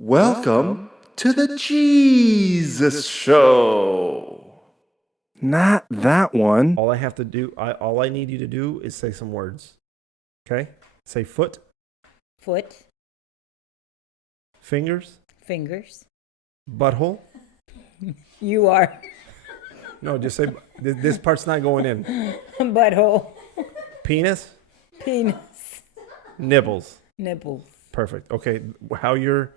Welcome to the Jesus Show. Not that one. All I need you to do is say some words. Okay? Say foot, Foot, fingers, fingers. butthole. You are No, just say this part's not going in. butthole, Penis, penis, nipples. nipples. Perfect. Okay, how you're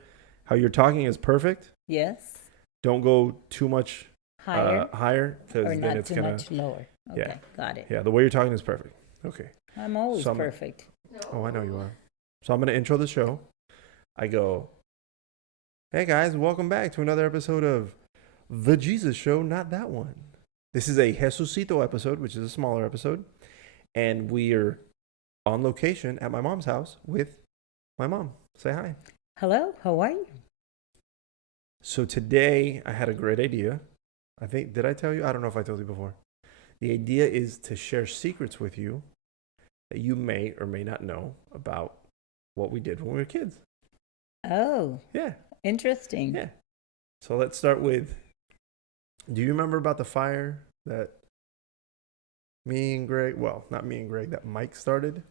talking is perfect. Yes. Don't go too much Higher because or then not it's too gonna. much lower. Okay, Yeah. got it. Yeah, the way you're talking is perfect. Okay. I'm always So perfect. Oh, I know you are. So I'm gonna intro the show. I go, hey guys, welcome back to another episode of The Jesus Show, not that one. This is a Jesusito episode, which is a smaller episode. And we are on location at my mom's house with my mom. Say hi. Hello, how are you? So today I had a great idea. Did I tell you? I don't know if I told you before. The idea is to share secrets with you that you may or may not know about what we did when we were kids. Oh, Yeah. interesting. Yeah. So let's start with, do you remember about the fire that not me and Greg, that Mike started?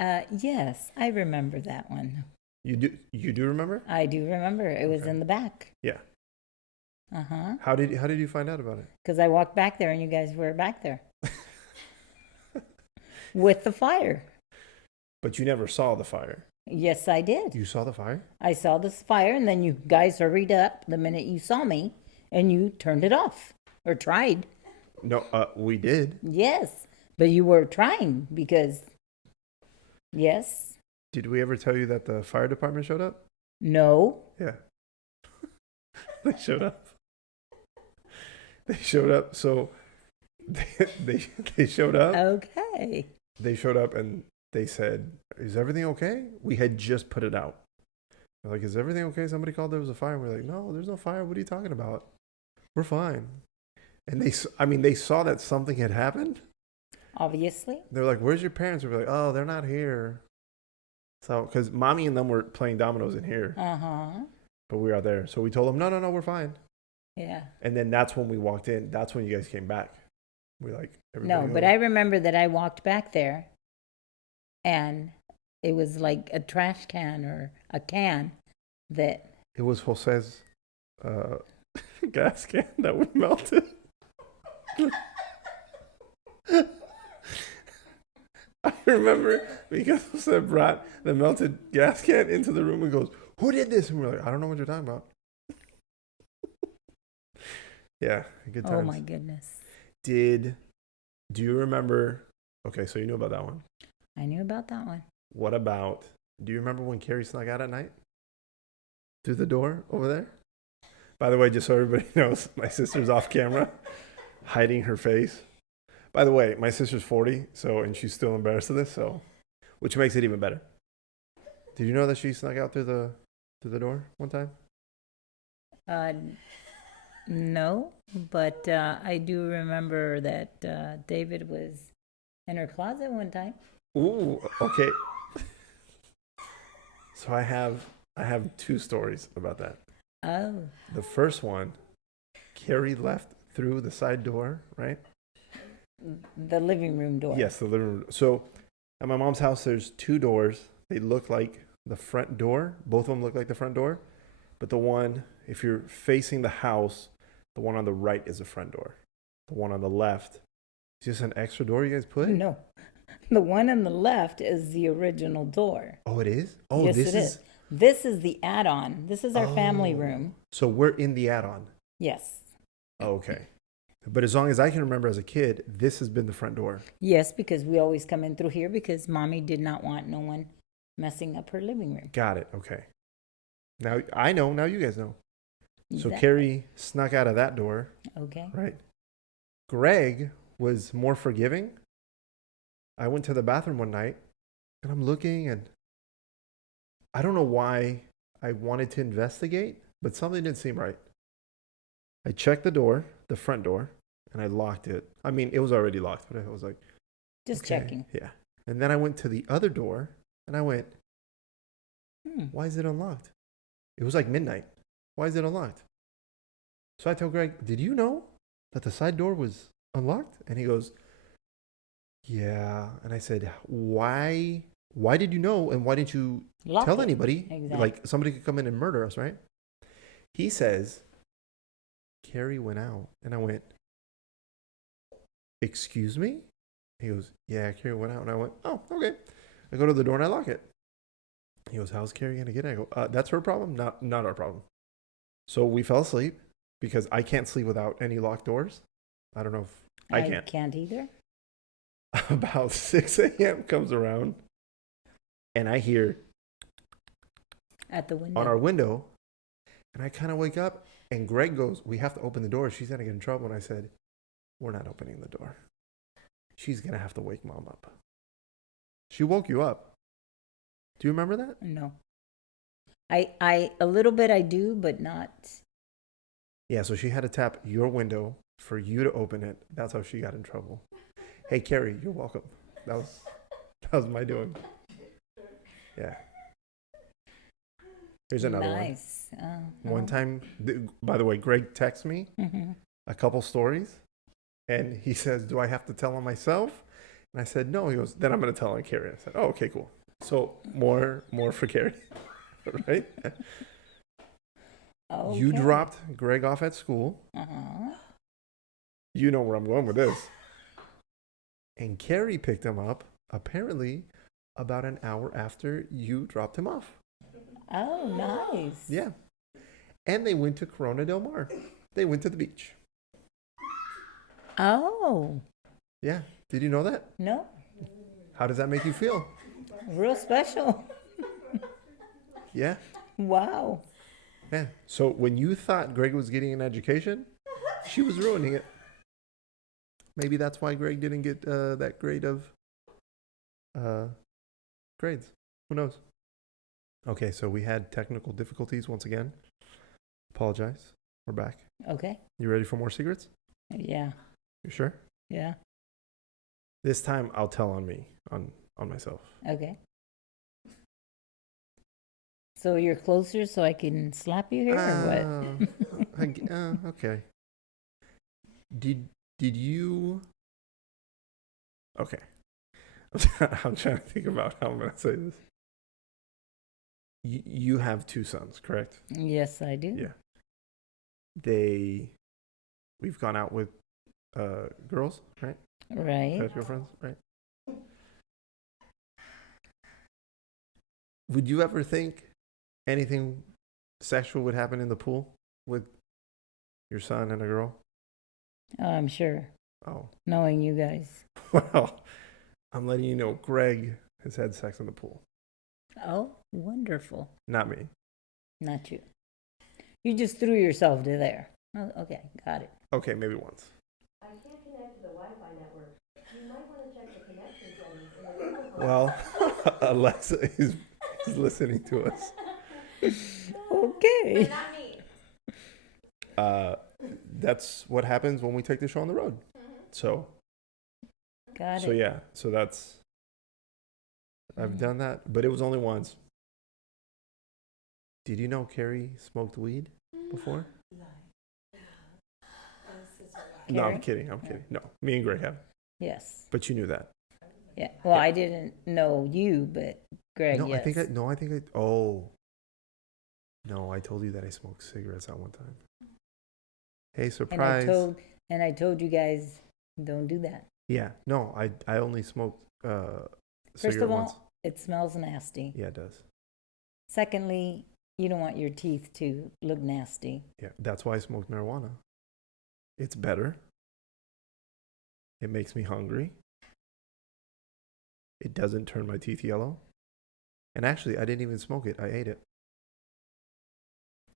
Yes, I remember that one. You do remember? I do remember. It was Okay. in the back. Yeah. Uh-huh. How did you find out about it? Because I walked back there and you guys were back there. With the fire. But you never saw the fire. Yes, I did. You saw the fire? I saw this fire and then you guys hurried up the minute you saw me and you turned it off. Or tried. No, we did. Yes, but you were trying because, yes, Did we ever tell you that the fire department showed up? no, Yeah. They showed up. They showed up. So they showed up. okay. They showed up and they said, "Is everything okay?" We had just put it out. They're like, "Is everything okay?" Somebody called, there was a fire. We're like, "No, there's no fire. What are you talking about? We're fine." And they saw that something had happened. Obviously. They're like, "Where's your parents?" We're like, "Oh, they're not here." So, because mommy and them were playing dominoes in here, Uh-huh. but we are there. So we told them, no, we're fine. Yeah. And then that's when we walked in. That's when you guys came back. We're like, No, but I remember that I walked back there and it was like a trash can or a can that, It was Jose's gas can that we melted. I remember because Jose brought the melted gas can into the room and goes, "Who did this?" And we're like, "I don't know what you're talking about." Yeah, good times. oh my goodness. Do you remember? Okay, so you knew about that one. I knew about that one. What about, do you remember when Cary snuck out at night? Through the door over there? By the way, just so everybody knows, my sister's off camera, hiding her face. By the way, my sister's 40, and she's still embarrassed of this, which makes it even better. Did you know that she snuck out through the door one time? No, but I do remember that David was in her closet one time. Ooh, okay. So I have two stories about that. Oh. The first one, Cary left through the side door, right? The living room door. Yes, the living room. So at my mom's house, there's two doors. They look like the front door. Both of them look like the front door. But the one, if you're facing the house, the one on the right is the front door. The one on the left is just an extra door you guys put? No. The one on the left is the original door. Oh, it is? Oh, yes, this it is. This is the add-on. This is our family room. So we're in the add-on. Yes. Oh, okay. But as long as I can remember as a kid, this has been the front door. Yes, because we always come in through here because Mommy did not want no one messing up her living room. Got it. Okay. Now I know. Now you guys know. Exactly. So Cary snuck out of that door. Okay. Right. Greg was more forgiving. I went to the bathroom one night and I'm looking and I don't know why I wanted to investigate, but something didn't seem right. I checked the door, the front door, and I locked it. I mean, it was already locked, but I was like, Just okay, checking. Yeah. And then I went to the other door and I went, why is it unlocked? It was like midnight. Why is it unlocked? So I tell Greg, did you know that the side door was unlocked? And he goes, yeah. And I said, why? Why did you know? And why didn't you Lock tell it. anybody? Exactly. Like somebody could come in and murder us, right? He says, Cary went out. And I went, excuse me? He goes, yeah, Cary went out. And I went, oh, okay. I go to the door and I lock it. He goes, how's Cary going to get it? I go, that's her problem, not our problem. So we fell asleep because I can't sleep without any locked doors. I don't know if I can't. Can't either. About 6 a.m. comes around and I hear At the window. on our window and I kind of wake up and Greg goes, we have to open the door. She's going to get in trouble. And I said, we're not opening the door. She's going to have to wake mom up. She woke you up. Do you remember that? No. I a little bit I do, but not. Yeah, so she had to tap your window for you to open it. That's how she got in trouble. Hey, Cary, you're welcome. That was my doing. Yeah. Here's another nice. one. One time, by the way, Greg texted me a couple stories, and he says, do I have to tell on myself? And I said, no. He goes, then I'm going to tell on Cary. I said, oh, okay, cool. So more for Cary, right? Okay. You dropped Greg off at school. You know where I'm going with this. And Cary picked him up, apparently, about an hour after you dropped him off. Oh, nice. Yeah. And they went to Corona del Mar. They went to the beach. Oh, Yeah. Did you know that? no. How does that make you feel? Real special. Yeah. Wow. Yeah. So when you thought Greg was getting an education, she was ruining it. Maybe that's why Greg didn't get that grade of grades. Who knows? Okay, so we had technical difficulties once again. Apologize. We're back. Okay. You ready for more secrets? Yeah. You sure? Yeah. This time I'll tell on me, on myself. Okay. So you're closer so I can slap you here or what? Okay. Did you? Okay. I'm trying to think about how I'm going to say this. You have two sons, correct? Yes, I do. Yeah. We've gone out with girls, right? Right. Guys, girlfriends, right? Would you ever think anything sexual would happen in the pool with your son and a girl? Oh, I'm sure. Oh. Knowing you guys. Well, I'm letting you know Greg has had sex in the pool. Oh, wonderful. Not me. Not you. You just threw yourself to there. Oh, okay, got it. Okay, maybe once. I can't connect to the Wi-Fi network. You might want to check the connection settings in the Google Home. Well, Alexa is listening to us. Okay. Not me. That's what happens when we take the show on the road. So Got it. so yeah, so that's I've done that, but it was only once. Did you know Cary smoked weed before? No, I'm Cary? kidding. I'm kidding. No, me and Greg have, Yes. but you knew that. Yeah. Well, I didn't know you, but Greg, No, yes. I think I. Oh, no, I told you that I smoked cigarettes at one time. Hey, surprise! And I told you guys, don't do that. Yeah, no, I only smoked First cigarette of all, once. it smells nasty. Yeah, it does. Secondly, you don't want your teeth to look nasty. Yeah, that's why I smoked marijuana. It's better. It makes me hungry. It doesn't turn my teeth yellow. And actually, I didn't even smoke it. I ate it.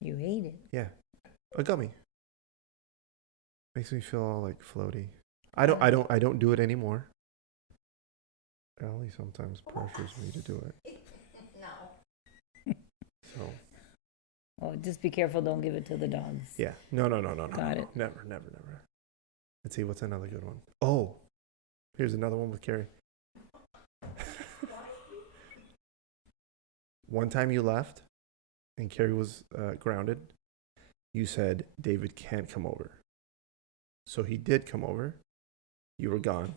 You hate it. Yeah, a gummy. Makes me feel all like floaty. I don't do it anymore. Ellie sometimes pressures me to do it. No. So Oh, just be careful. Don't give it to the dogs. yeah, no. Got it. Never. Let's see, what's another good one? Oh, here's another one with Cary. One time you left, and Cary was grounded, you said David can't come over. So he did come over. You were gone.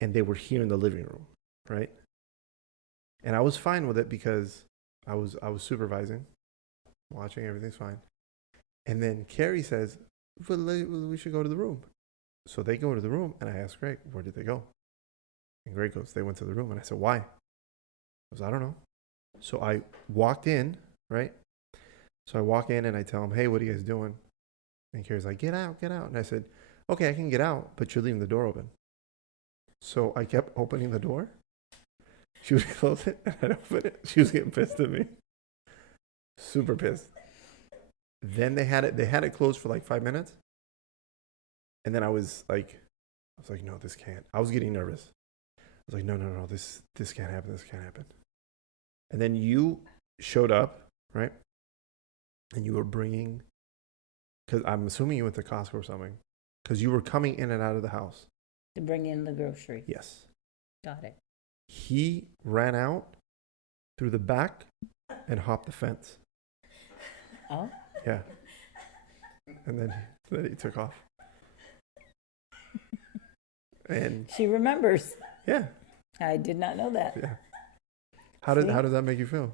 And they were here in the living room, right? And I was fine with it because I was supervising, watching, everything's fine. And then Cary says, well, we should go to the room. So they go to the room, and I asked Greg, where did they go? And Greg goes, they went to the room. And I said, why? I don't know. So I walked in, right? So I walk in and I tell him, hey, what are you guys doing? And Cary's like, get out, get out. And I said, okay, I can get out, but you're leaving the door open. So I kept opening the door. She would close it, and I'd open it. She was getting pissed at me. Super pissed. Then they had it closed for like 5 minutes. And then I was like, no, this can't. I was getting nervous. I was like, no, this can't happen. This can't happen. And then you showed up, right? And you were bringing, because I'm assuming you went to Costco or something, because you were coming in and out of the house. To bring in the groceries. Yes. Got it. He ran out through the back and hopped the fence. Oh? Yeah. And then he took off. And She remembers. yeah. I did not know that. Yeah. How does that make you feel?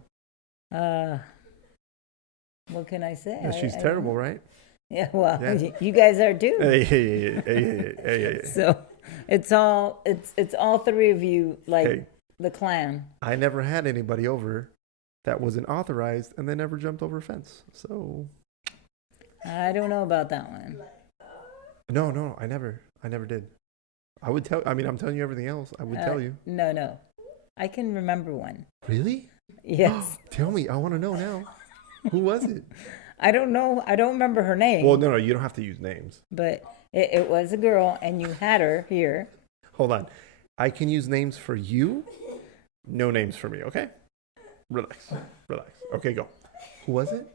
What can I say? Yeah, she's terrible, right? Yeah, well, Yeah. you guys are too. Hey. So it's all three of you, like Hey. the clan. I never had anybody over that wasn't authorized, and they never jumped over a fence. So I don't know about that one. no, I never did. I would tell. I mean, I'm telling you everything else. I would tell you. No. I can remember one. Really? Yes. Tell me. I want to know now. Who was it? I don't know. I don't remember her name. Well, no, you don't have to use names. But it was a girl, and you had her here. Hold on. I can use names for you. No names for me. Okay. Relax. Okay, go. Who was it?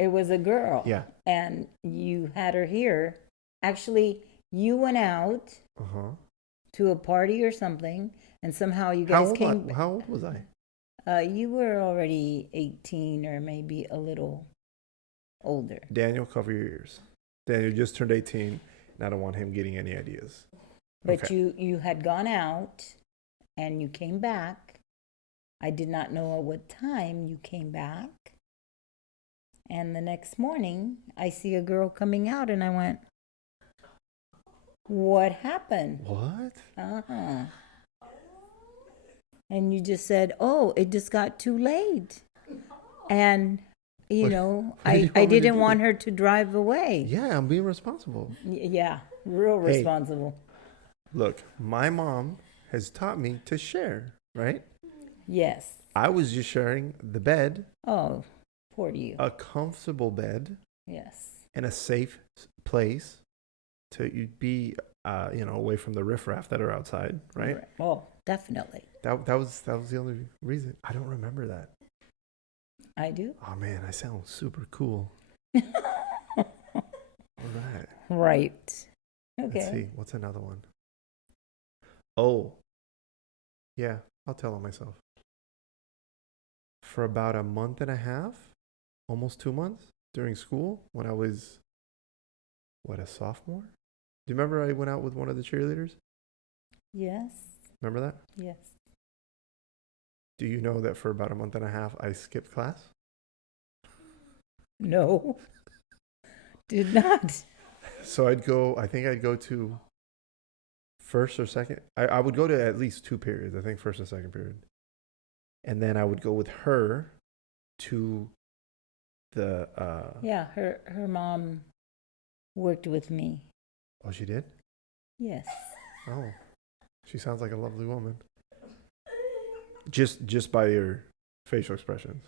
It was a girl. Yeah. And you had her here. Actually, you went out to a party or something, and somehow you guys came. How old was I? You were already 18 or maybe a little older. Daniel, cover your ears. Daniel just turned 18, and I don't want him getting any ideas. But Okay. you had gone out, and you came back. I did not know at what time you came back. And the next morning, I see a girl coming out, and I went, what happened? What? Uh-huh. And you just said, oh, it just got too late. And, you know, what did you I want me to didn't do? want her to drive away. Yeah, I'm being responsible. Yeah, real Hey. responsible. Look, my mom has taught me to share, right? Yes. I was just sharing the bed, Oh, poor you. a comfortable bed, Yes. and a safe place to be, away from the riffraff that are outside, right? Oh, definitely. That was the only reason. I don't remember that. I do. Oh man, I sound super cool. All right. Right. Let's Okay. see. What's another one? Oh, yeah. I'll tell on myself. For about a month and a half, almost 2 months during school, when I was, a sophomore? Do you remember I went out with one of the cheerleaders? Yes. Remember that? Yes. Do you know that for about a month and a half, I skipped class? No. Did not. So I think I'd go to first or second. I would go to at least 2 periods, I think first and second period. And then I would go with her to the, Yeah, her mom worked with me. oh, she did? Yes. Oh, she sounds like a lovely woman. Just by your facial expressions.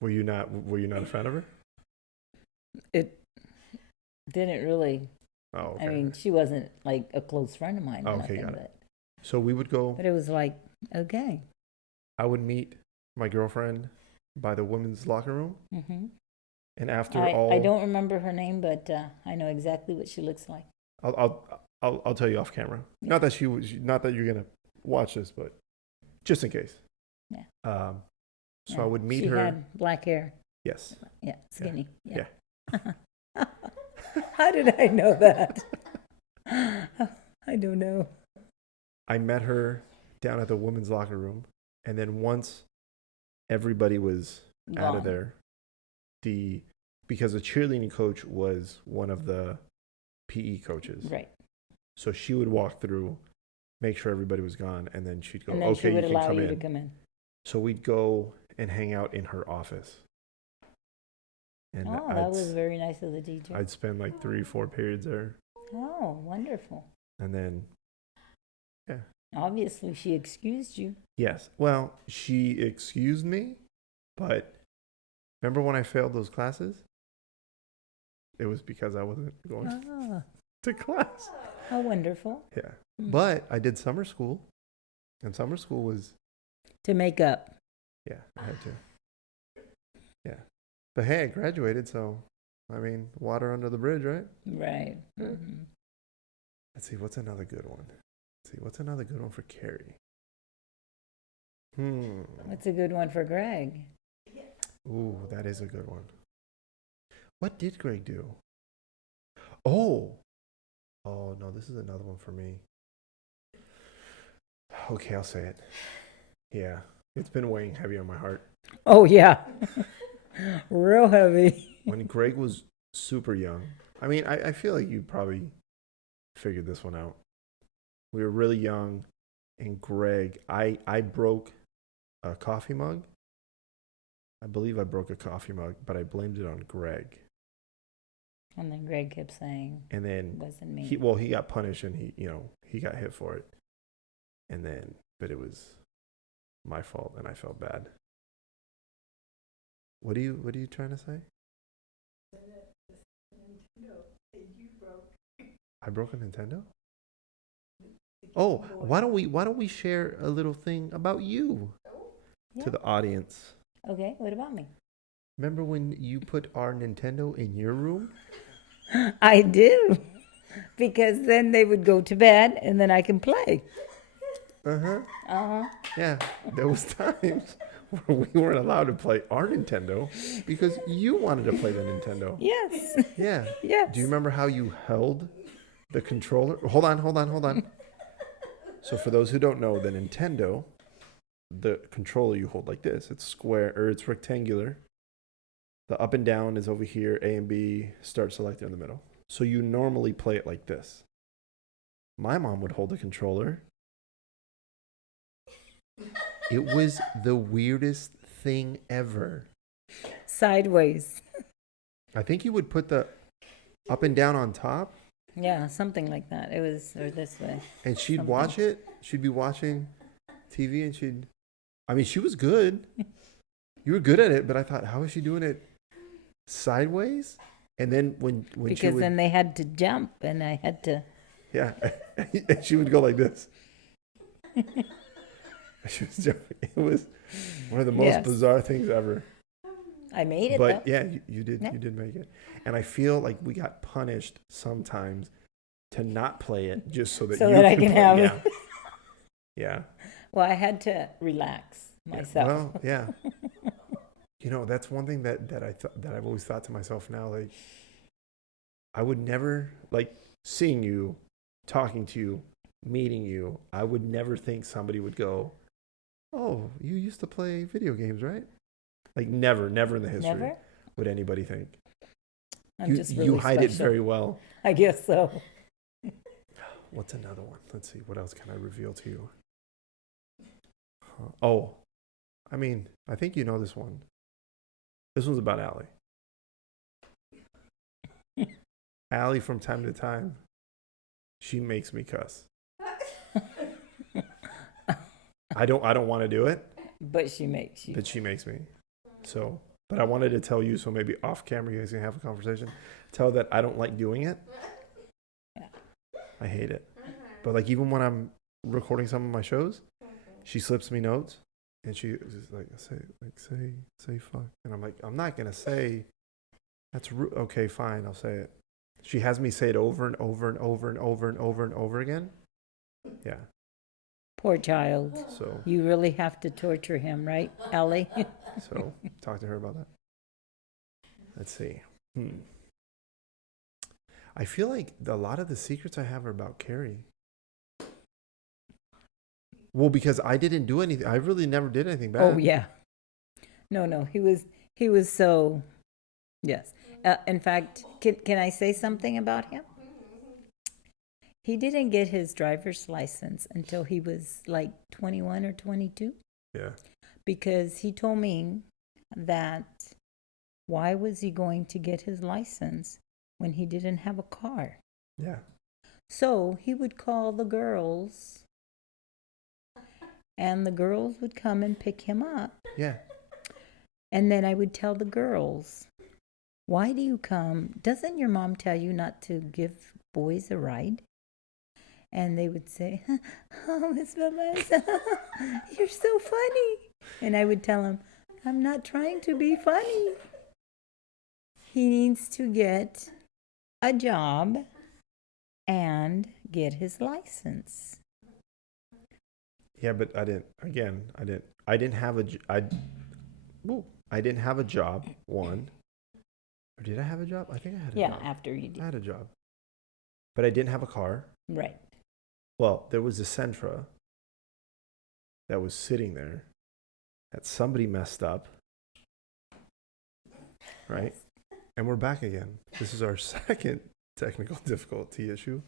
Were you not a fan of her? It didn't really. Oh, okay. I mean, she wasn't like a close friend of mine. Or Okay, nothing, got it. So we would go. But it was like, okay. I would meet my girlfriend by the women's locker room, Mm-hmm. and after I don't remember her name, but I know exactly what she looks like. I'll tell you off camera. Not that you're gonna watch this, but just in case. Yeah. So I would meet she her. had black hair. Yes. Yeah, skinny. Yeah. How did I know that? I don't know. I met her down at the women's locker room, and then once everybody was out of Gone. there, because the cheerleading coach was one of the PE coaches, Right. so she would walk through, make sure everybody was gone, and then she'd go, And then "Okay, she would you can allow come you in." to come in. So we'd go and hang out in her office. And Oh, that was very nice of the teacher. I'd spend like 3-4 periods there, Oh, wonderful. and then Obviously, she excused you. yes, well, she excused me, but remember when I failed those classes? It was because I wasn't going Ah, to class. how wonderful. Yeah. Mm. But I did summer school, and summer school was, To make up. yeah, I had to. Yeah. But hey, I graduated, so, I mean, water under the bridge, right? Right. Mhm. Let's see, what's another good one? What's another good one for Cary? That's a good one for Greg. Ooh, that is a good one. What did Greg do? Oh, no, this is another one for me. Okay, I'll say it. Yeah, it's been weighing heavy on my heart. Oh, yeah. Real heavy. When Greg was super young, I mean, I feel like you probably figured this one out. We were really young, and Greg, I broke a coffee mug. I believe I broke a coffee mug, but I blamed it on Greg. And then Greg kept saying, And then it wasn't me. he got punished, and he got hit for it. And then, but it was my fault, and I felt bad. What are you trying to say? I broke a Nintendo? Oh, why don't we share a little thing about you Yeah. to the audience? Okay, what about me? Remember when you put our Nintendo in your room? I do. Because then they would go to bed and then I can play. Uh-huh. Uh-huh. Yeah, there was times where we weren't allowed to play our Nintendo because you wanted to play the Nintendo. Yes. Yeah. Yes. Do you remember how you held the controller? Hold on. So for those who don't know, the Nintendo, the controller you hold like this. It's square, or it's rectangular. The up and down is over here. A and B, start selector in the middle. So you normally play it like this. My mom would hold the controller. It was the weirdest thing ever. Sideways. I think you would put the up and down on top, Yeah, something like that. It was, or this way. and she'd Something. watch it. She'd be watching TV, and she was good. You were good at it, but I thought, how is she doing it sideways? And then when she Because would, then they had to jump and I had to. yeah, and she would go like this. She was jumping. It was one of the most Yes. bizarre things ever. I made it But though. yeah, you did. Yeah. You did make it, and I feel like we got punished sometimes to not play it just so that So you that I could can play. have Yeah. it. Yeah. Well, I had to relax myself. Well, yeah. That's one thing that I've always thought to myself now. Like, I would never, like, seeing you, talking to you, meeting you. I would never think somebody would go, "Oh, you used to play video games, right?" Like, never in the history Never? would anybody think. I'm just really you hide it special. very well. I guess so. What's another one? Let's see. What else can I reveal to you? Oh, I mean, I think you know this one. This one's about Allie. Allie, from time to time, she makes me cuss. I don't want to do it, But she makes you. but she makes me. So, but I wanted to tell you, so maybe off camera you guys can have a conversation. Tell her that I don't like doing it. Yeah. I hate it. But like, even when I'm recording some of my shows, she slips me notes, and she is like, say fuck, and I'm like, I'm not gonna say. That's okay, fine, I'll say it. She has me say it over and over and over and over and over and over again. Yeah. Poor child. So, You really have to torture him, right, Ellie? so talk to her about that. Let's see. I feel like a lot of the secrets I have are about Cary. Well, because I didn't do anything. I really never did anything bad. Oh yeah. No, he was so, yes. In fact, can I say something about him? He didn't get his driver's license until he was like 21 or 22, Yeah. because he told me that why was he going to get his license when he didn't have a car? Yeah. So he would call the girls, and the girls would come and pick him up. Yeah. And then I would tell the girls, why do you come? Doesn't your mom tell you not to give boys a ride? And they would say, oh, Miss Mama, you're so funny. And I would tell him, I'm not trying to be funny. He needs to get a job and get his license. Yeah, but I didn't have I didn't have a job, one. Or did I have a job? I think I had a job. Yeah, after you I did. had a job. But I didn't have a car. Right. Well, there was a Sentra that was sitting there that somebody messed up. Right? And we're back again. This is our second technical difficulty issue.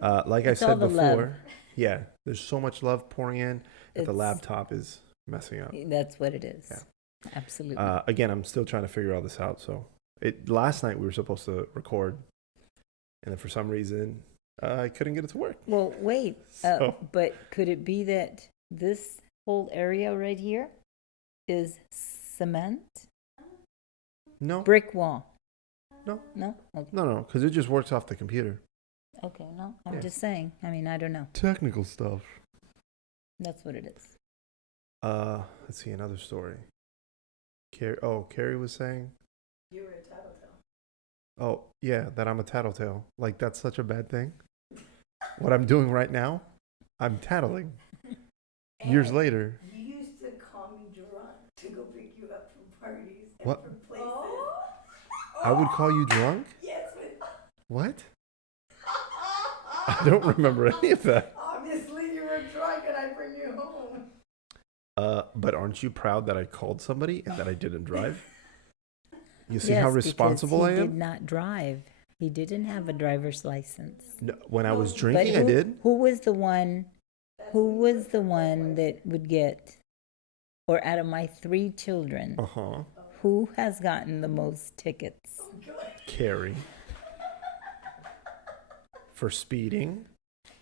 Like It's I all said the love. before, yeah, there's so much love pouring in that the It's- laptop is messing up. That's what it is. Yeah. Absolutely. Again, I'm still trying to figure all this out. So last night we were supposed to record, and then for some reason I couldn't get it to work. Well, wait, So- but could it be that this whole area right here is cement? No, Brick wall? No. No? Okay, no, because it just works off the computer. okay, no, I'm Yeah. just saying. I mean, I don't know. Technical stuff. That's what it is. Let's see another story. Cary was saying. You were a tattletale. Oh, yeah, that I'm a tattletale. Like, that's such a bad thing. What I'm doing right now, I'm tattling. Years later. You used to call me drunk to go pick you up from parties and What? from places. I would call you drunk? Yes, What? I don't remember any of that. obviously you were drunk and I bring you home. But aren't you proud that I called somebody and that I didn't drive? You see Yes, how responsible I because he am? did not drive. He didn't have a driver's license. No, when I was But drinking, I did. Who was the one? Who was the one that would get, or out of my 3 children, Uh-huh. who has gotten the most tickets? Cary. For speeding.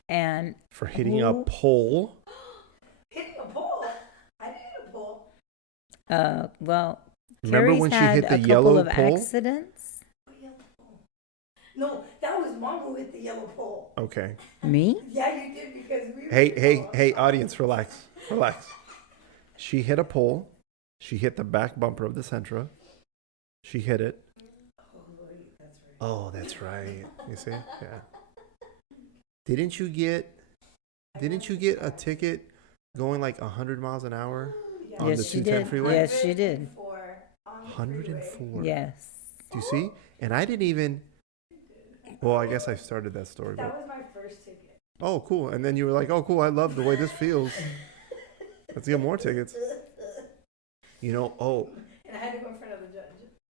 And For hitting a who- pole. Hitting a pole? I didn't hit a pole. Well, Remember Carrie's when she had hit the a couple yellow of pole? accidents. No, that was Mom who hit the yellow pole. Okay. Me? Yeah, you did because we. Hey, audience, relax. She hit a pole. She hit the back bumper of the Sentra. She hit it. Oh, that's right. You see? Yeah. Didn't you get a ticket going like 100 miles an hour on the Yes, she 210 did. freeway? Yes, she did. 104. Yes. Do you see? And I didn't even. Well, I guess I started that story, That but was my first ticket. oh, cool. And then you were like, oh, cool. I love the way this feels. Let's get more tickets. You know, And I had to go in front of the judge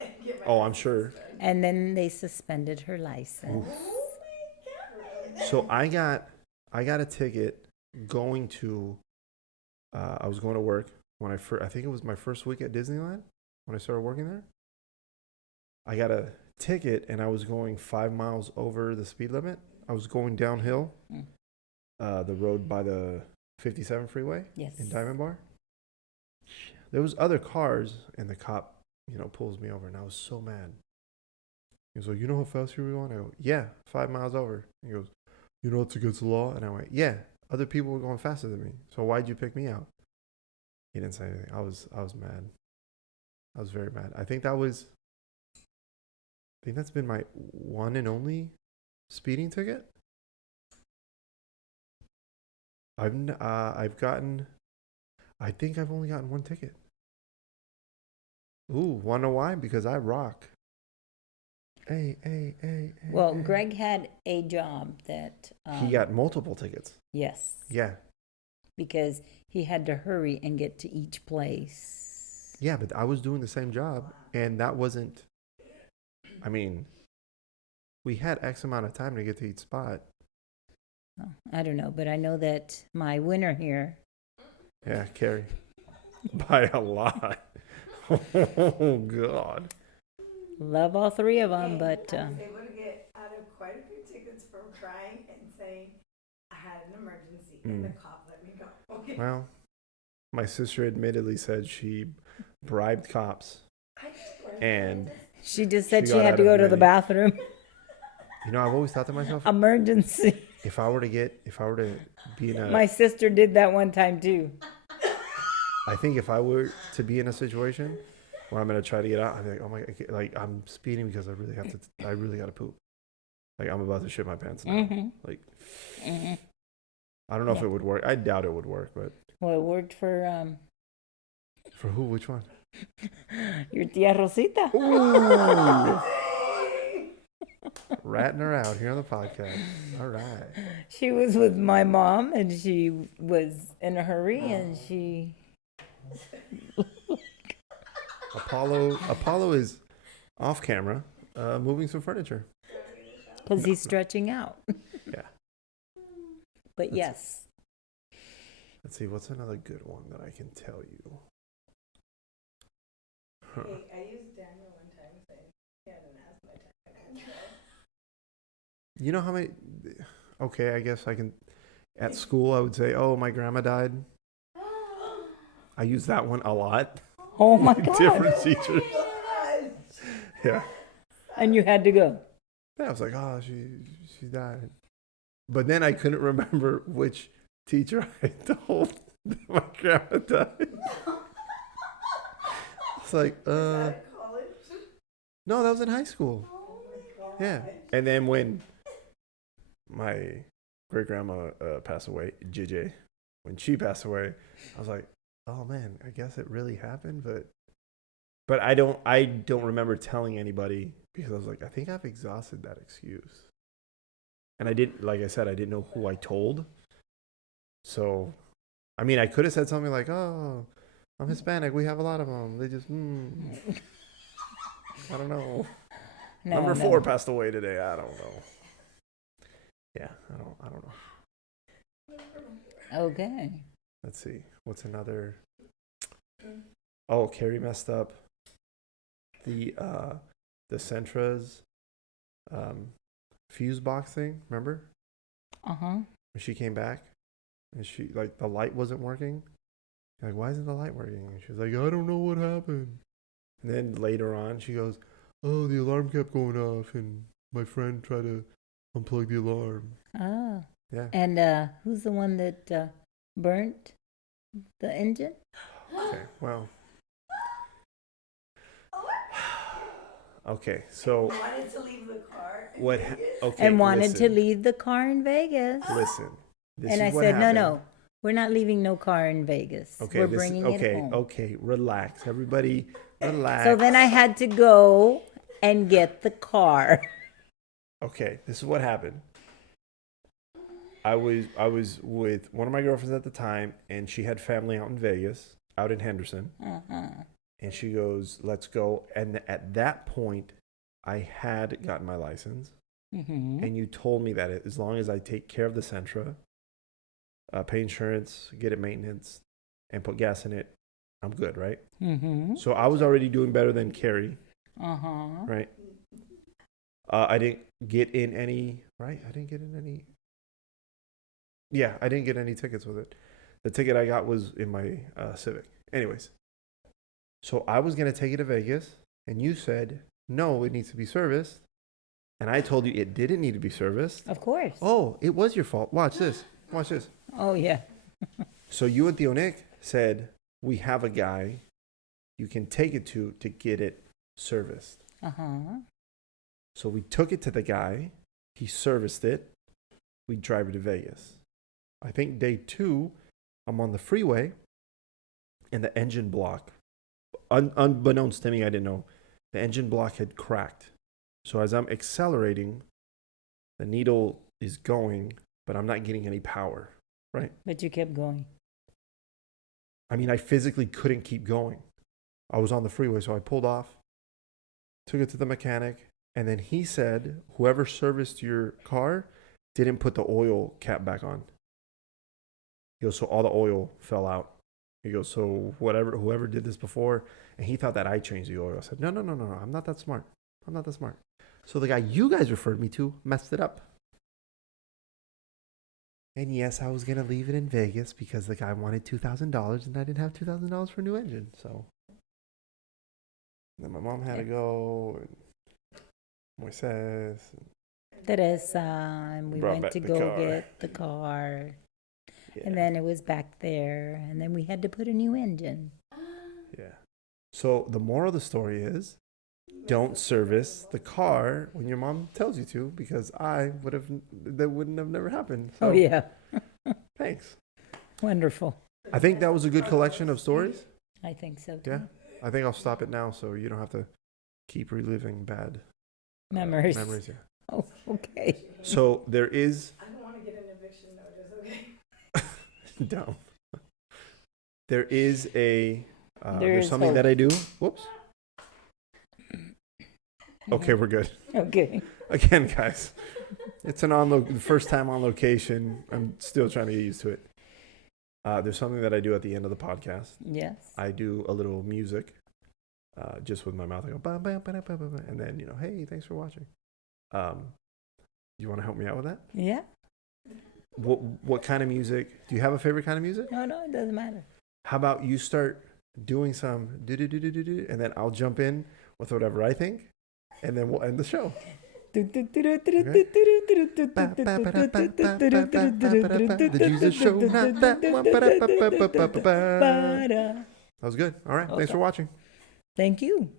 and get my. oh, I'm sure. And then they suspended her license. So I got a ticket going to. I was going to work when I think it was my first week at Disneyland when I started working there. I got a ticket and I was going 5 miles over the speed limit. I was going downhill, the road by the 57 freeway Yes. in Diamond Bar. There was other cars and the cop, pulls me over and I was so mad. He was like, you know how fast you were going? I go, yeah, 5 miles over. He goes, you know it's against the law? And I went, yeah, other people were going faster than me. So why'd you pick me out? He didn't say anything. I was mad. I was very mad. I think that's been my one and only speeding ticket. I've gotten. I think I've only gotten one ticket. Ooh, wanna know why? Because I rock. Hey. Well, Greg had a job that. He got multiple tickets. Yes. Yeah. Because he had to hurry and get to each place. Yeah, but I was doing the same job, and that wasn't. I mean, we had X amount of time to get to each spot. Oh, I don't know, but I know that my winner here. Yeah, Cary. By a lot. Oh, God. Love all three of them, but I was able to get out of quite a few tickets from crying and saying I had an emergency and the cop let me go. Okay. Well, my sister admittedly said she bribed cops, and she just said She she got had out to of go to the many. bathroom. you know, I've always thought to myself, Emergency. if I were to be in a, My sister did that one time too. I think if I were to be in a situation where I'm gonna try to get out, I'd be like, oh my, like I'm speeding because I really gotta poop. Like I'm about to shit my pants now. Like, I don't know if it would work. I doubt it would work, but Well, it worked for who? Which one? your tia Rosita. Ratting her out here on the podcast. All right. She was with my mom, and she was in a hurry, and she. Apollo is off camera, moving some furniture. Because he's stretching out. Yeah. But yes. Let's see. What's another good one that I can tell you? Huh. Hey, I used Daniel one time saying he had an asthma attack. You know how many? Okay, I guess I can. At school, I would say, "Oh, my grandma died." I use that one a lot. Oh my God. Different teachers. Yeah. And you had to go. Yeah, I was like, "Oh, she died," but then I couldn't remember which teacher I told that my grandma died. It's like, College? no, that was in high school. Yeah, and then when my great grandma passed away, JJ, when she passed away, I was like, oh man, I guess it really happened, but I don't remember telling anybody because I was like, I think I've exhausted that excuse. And I didn't, like I said, I didn't know who I told. So, I mean, I could have said something like, oh, I'm Hispanic. We have a lot of them. They just, I don't know. Number 4 passed away today. I don't know. Yeah, I don't know. Okay. Let's see. What's another? Oh, Cary messed up the Sentra's fuse box thing. Remember? When she came back and she like the light wasn't working. You're like, why isn't the light working? And she's like, I don't know what happened. And then later on, she goes, oh, the alarm kept going off, and my friend tried to unplug the alarm. Oh. Yeah. And who's the one that burnt the engine? Okay. Well. Okay. So. Wanted to leave the car. What? Okay. And wanted listen, to leave the car in Vegas. Listen. This And is I what said, happened. no, we're not leaving no car in Vegas. Okay. We're bringing it home. Okay. Relax, everybody. Relax. So then I had to go and get the car. Okay, this is what happened. I was with one of my girlfriends at the time, and she had family out in Vegas, out in Henderson. And she goes, "Let's go." And at that point, I had gotten my license, and you told me that as long as I take care of the Sentra, pay insurance, get it maintenance, and put gas in it, I'm good, right? So I was already doing better than Cary, right? I didn't get in any, right? I didn't get in any. Yeah, I didn't get any tickets with it. The ticket I got was in my Civic. Anyways, so I was going to take it to Vegas, and you said, no, it needs to be serviced. And I told you it didn't need to be serviced. Of course. Oh, it was your fault. Watch this. Watch this. Oh, yeah. So you and Theo Nick said, we have a guy you can take it to get it serviced. So we took it to the guy. He serviced it. We drive it to Vegas. I think day 2, I'm on the freeway, and the engine block, unbeknownst to me, I didn't know, the engine block had cracked. So as I'm accelerating, the needle is going, but I'm not getting any power, right? But you kept going. I mean, I physically couldn't keep going. I was on the freeway, so I pulled off, took it to the mechanic, and then he said, whoever serviced your car didn't put the oil cap back on. He goes, so all the oil fell out. He goes, so whoever did this before, and he thought that I changed the oil. I said, no, I'm not that smart. I'm not that smart. So the guy you guys referred me to messed it up. And yes, I was going to leave it in Vegas because the guy wanted $2,000 and I didn't have $2,000 for a new engine. So then my mom had to go, and Moises. Teresa, and we Brought went back to the go car. get the car. Yeah. And then it was back there. And then we had to put a new engine. Yeah. So the moral of the story is, don't service the car when your mom tells you to, because that wouldn't have never happened. So, Oh, yeah. thanks. Wonderful. I think that was a good collection of stories. I think so, too. Yeah. I think I'll stop it now so you don't have to keep reliving bad Memories. memories. Yeah. Oh, okay. So there is I don't want to get an eviction notice, okay? dumb. There is a There there's is something hope. that I do. Whoops. Okay, we're good. Okay. Again, guys, it's the first time on location. I'm still trying to get used to it. There's something that I do at the end of the podcast. Yes. I do a little music, just with my mouth. I go, ba, ba, ba, ba, ba, ba, and then, hey, thanks for watching. You want to help me out with that? Yeah. What kind of music? Do you have a favorite kind of music? No, it doesn't matter. How about you start doing some do-do-do-do-do-do, and then I'll jump in with whatever I think, and then we'll end the show. The Jesus Show, not that one. That was good. All right. Thanks for watching. Thank you.